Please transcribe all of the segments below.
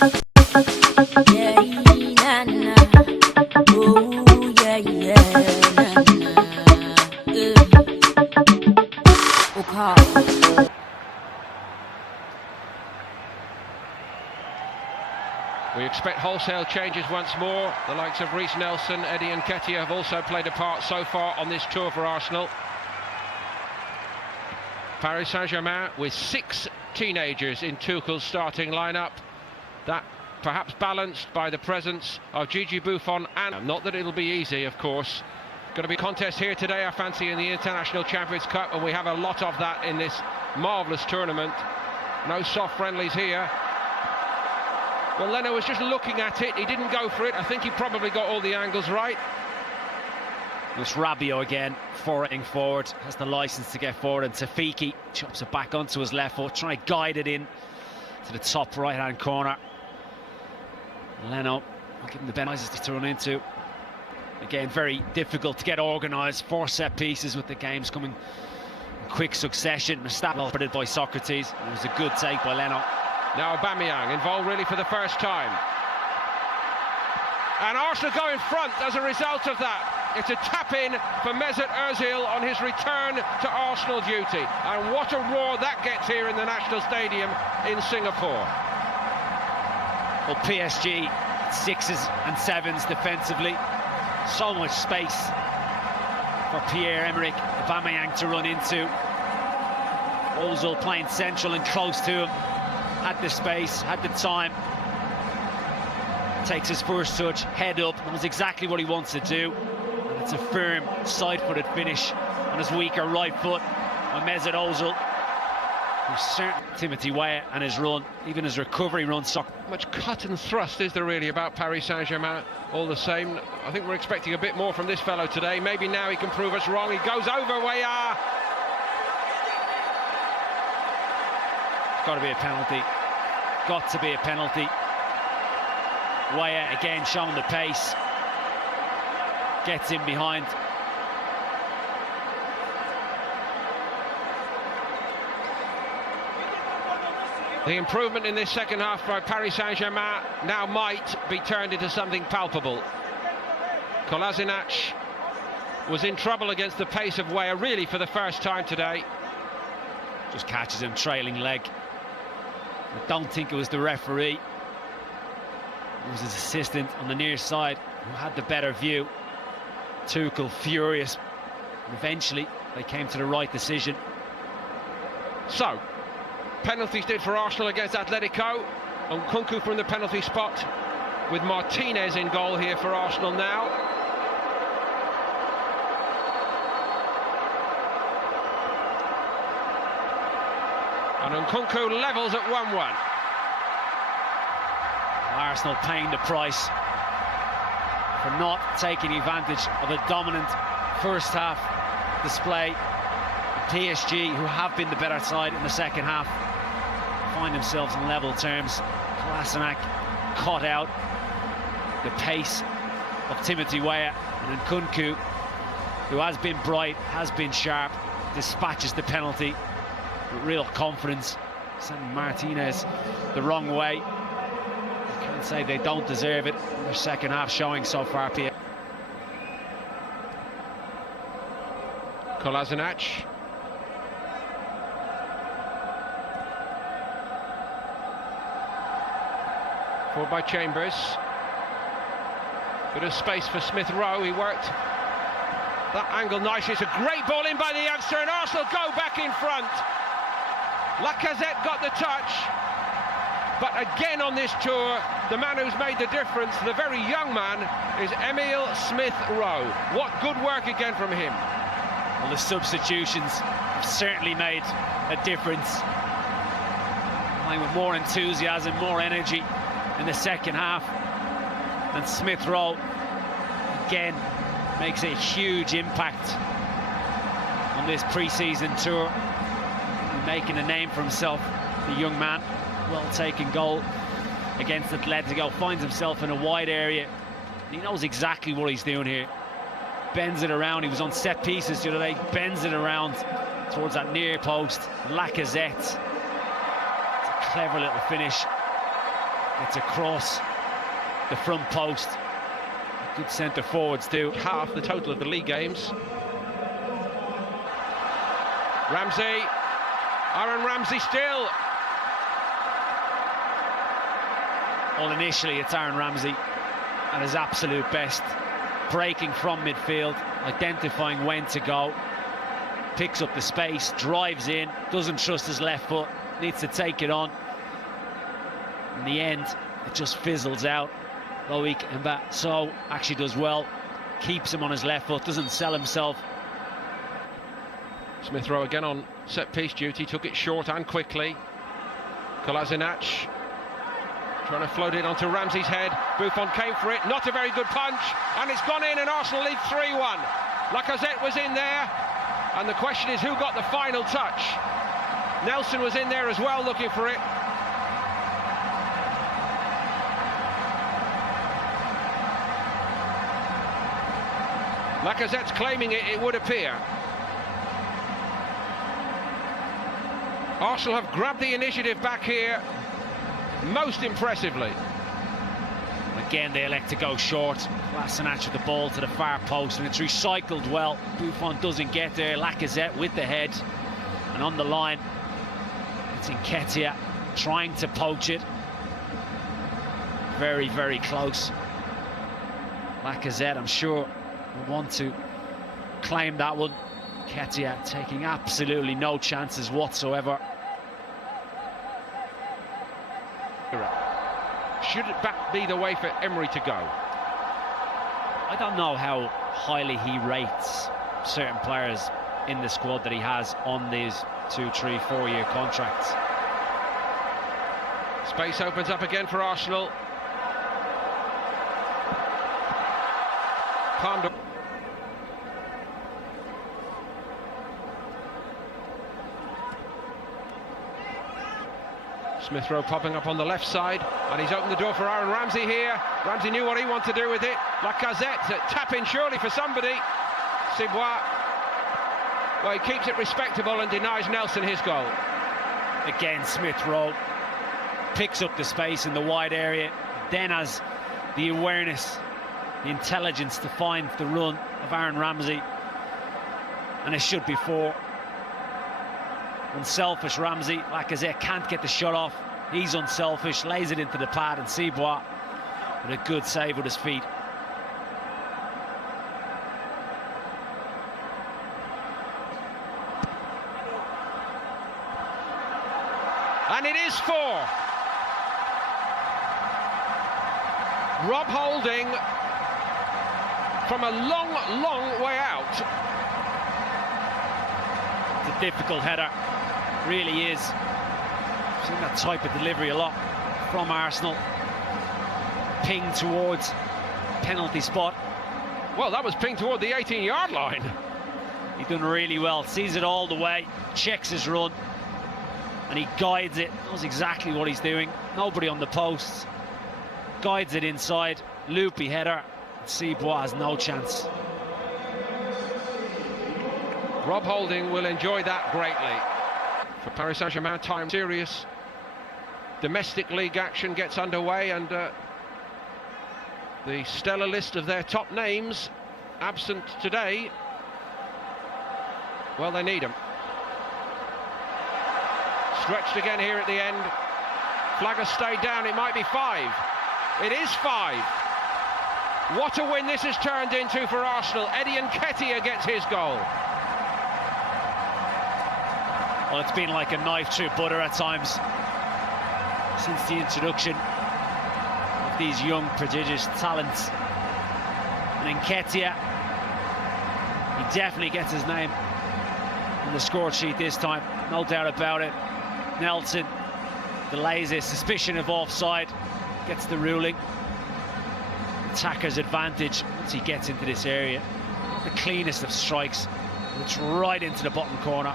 Yeah, na na. Oh, yeah, yeah, na na. Okay. We expect wholesale changes once more. The likes of Reece Nelson, Eddie Nketiah have also played a part so far on this tour for Arsenal. Paris Saint-Germain with 6 teenagers in Tuchel's starting lineup. That perhaps balanced by the presence of Gigi Buffon, and not that it'll be easy, of course. Going to be a contest here today, I fancy, in the International Champions Cup, and we have a lot of that in this marvellous tournament. No soft friendlies here. Well, Leno was just looking at it, he didn't go for it. I think he probably got all the angles right. It's Rabiot again, forwarding forward, has the licence to get forward, and Tafiki chops it back onto his left foot, trying to guide it in to the top right-hand corner. Leno, I'll give him the benefits to run into. Again, very difficult to get organised. 4 set pieces with the games coming in quick succession. Mustafa operated by Socrates. It was a good take by Leno. Now Aubameyang involved really for the first time. And Arsenal go in front as a result of that. It's a tap-in for Mesut Ozil on his return to Arsenal duty. And what a roar that gets here in the National Stadium in Singapore. Well, PSG 6s and 7s defensively. So much space for Pierre-Emerick Aubameyang to run into. Ozil playing central and close to him. Had the space, had the time. Takes his first touch, head up. That was exactly what he wants to do. And it's a firm, side-footed finish on his weaker right foot by Mesut Ozil. Who's certain Timothy Weah and his run, even his recovery run. Much cut and thrust is there really about Paris Saint-Germain? All the same, I think we're expecting a bit more from this fellow today. Maybe now he can prove us wrong. He goes over Weah. Got to be a penalty. Got to be a penalty. Weah again showing the pace. Gets in behind. The improvement in this second half by Paris Saint-Germain now might be turned into something palpable. Kolasinac was in trouble against the pace of Weah really for the first time today. Just catches him trailing leg. I don't think it was the referee. It was his assistant on the near side who had the better view. Tuchel furious. And eventually they came to the right decision. So, penalties did for Arsenal against Atletico. Nkunku from the penalty spot, with Martinez in goal here for Arsenal now. And Nkunku levels at 1-1. Arsenal paying the price for not taking advantage of a dominant first half display. PSG, who have been the better side in the second half, find themselves in level terms. Kolasinac caught out the pace of Timothy Weah, and Nkunku, who has been bright, has been sharp, dispatches the penalty with real confidence, sending Martinez the wrong way. You can't say they don't deserve it in their second half showing so far. Kolasinac. Forward by Chambers. Bit of space for Smith Rowe. He worked that angle nicely. It's a great ball in by the youngster, and Arsenal go back in front. Lacazette got the touch, but again on this tour, the man who's made the difference, the very young man, is Emile Smith Rowe. What good work again from him. Well, the substitutions have certainly made a difference. Playing with more enthusiasm, more energy in the second half. And Smith Rowe, again, makes a huge impact on this pre-season tour. Making a name for himself, the young man. Well-taken goal against Atletico. Finds himself in a wide area. He knows exactly what he's doing here. Bends it around. He was on set pieces the other day. Bends it around towards that near post. Lacazette. It's a clever little finish. Gets across the front post. Good centre forwards do. Half the total of the league games. Ramsey. Aaron Ramsey still. Well, initially it's Aaron Ramsey at his absolute best, breaking from midfield, identifying when to go, picks up the space, drives in, doesn't trust his left foot, needs to take it on. In the end, it just fizzles out. Loic Mbasso actually does well, keeps him on his left foot, doesn't sell himself. Smith Rowe again on set-piece duty, took it short and quickly. Kolasinac trying to float it onto Ramsey's head. Buffon came for it, not a very good punch, and it's gone in, and Arsenal lead 3-1. Lacazette was in there, and the question is who got the final touch. Nelson was in there as well, looking for it. Lacazette's claiming it, it would appear. Arsenal have grabbed the initiative back here, most impressively. Again, they elect to go short. Kolasinac with the ball to the far post, and it's recycled well. Buffon doesn't get there. Lacazette with the head, and on the line, it's Nketiah trying to poach it. Very, very close. Lacazette, I'm sure, will want to claim that one. Nketiah taking absolutely no chances whatsoever. Should that be the way for Emery to go? I don't know how highly he rates certain players in the squad that he has on these 2, 3, 4 year contracts. Space opens up again for Arsenal. Palmed. Smith Rowe popping up on the left side, and he's opened the door for Aaron Ramsey here. Ramsey knew what he wanted to do with it. Lacazette, tap in surely for somebody. Cibois, well, he keeps it respectable and denies Nelson his goal. Again, Smith Rowe picks up the space in the wide area, then has the awareness, the intelligence to find the run of Aaron Ramsey, and it should be 4. Unselfish Ramsey. Lacazette can't get the shot off. He's unselfish, lays it into the pad, and Cibois with a good save with his feet. And it is 4. Rob Holding from a long, long way out. It's a difficult header, really is. I've seen that type of delivery a lot from Arsenal. Ping towards penalty spot. Well, that was pinged toward the 18-yard line. He's done really well, sees it all the way, checks his run, and he guides it, knows exactly what he's doing. Nobody on the posts, guides it inside, loopy header. Cibois has no chance. Rob Holding will enjoy that greatly. For Paris Saint-Germain, time serious. Domestic league action gets underway, and the stellar list of their top names absent today. Well, they need them. Stretched again here at the end. Flag has stayed down, it might be 5. It is 5. What a win this has turned into for Arsenal. Eddie Nketiah gets his goal. Well, it's been like a knife through butter at times since the introduction of these young, prodigious talents. And Nketiah, he definitely gets his name on the score sheet this time, no doubt about it. Nelson delays it, suspicion of offside, gets the ruling. Attacker's advantage once he gets into this area. Not the cleanest of strikes, but it's right into the bottom corner.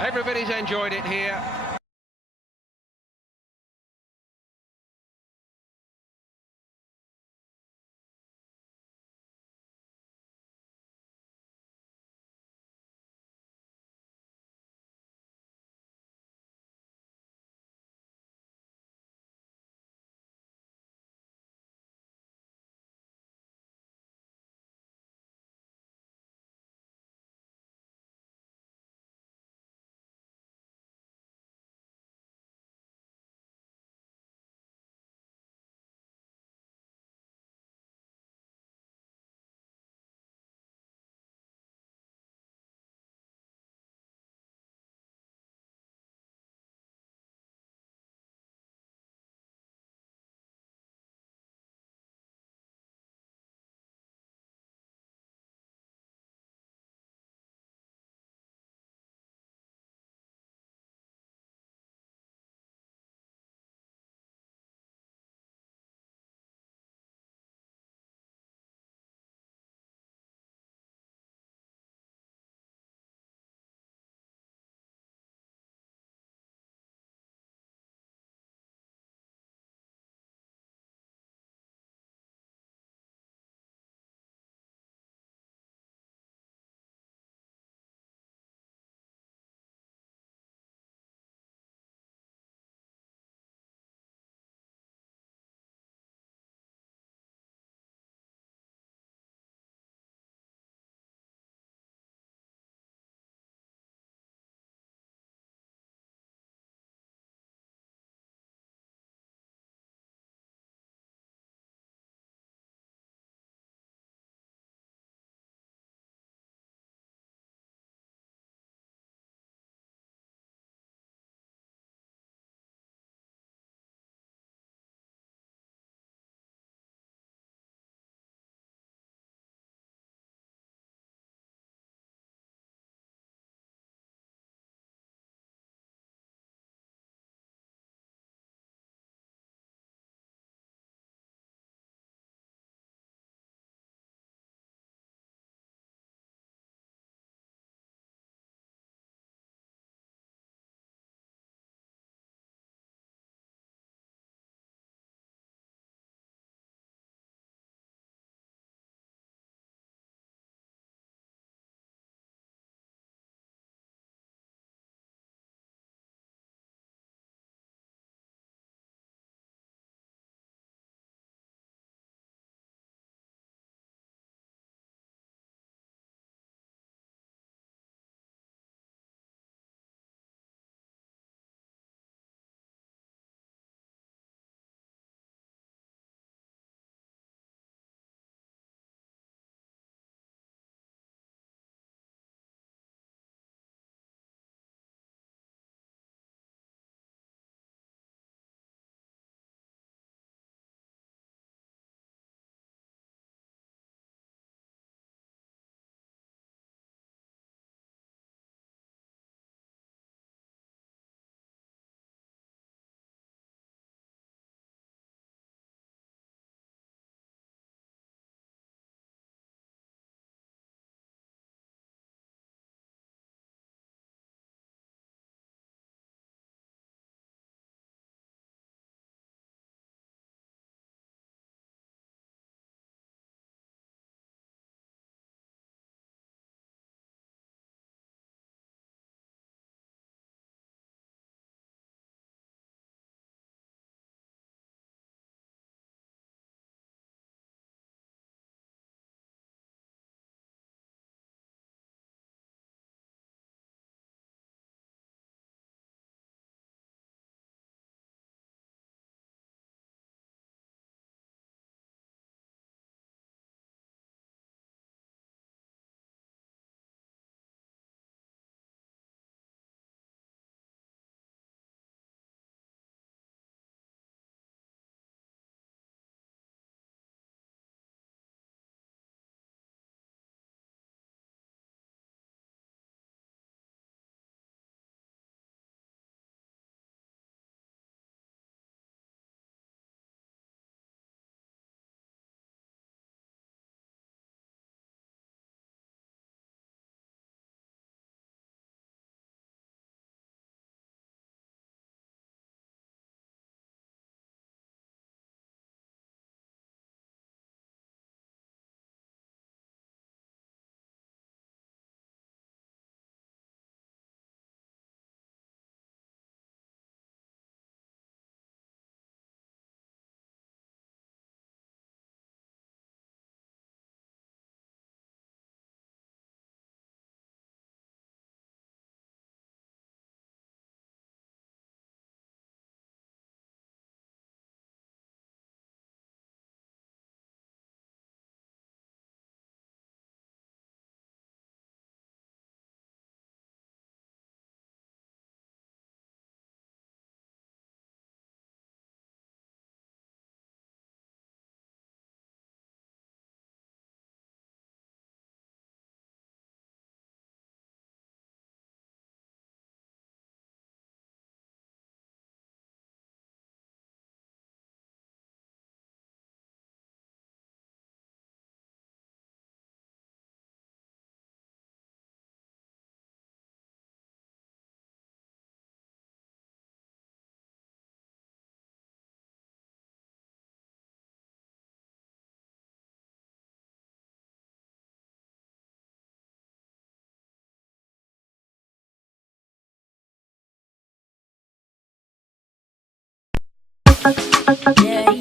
Everybody's enjoyed it here. Yeah,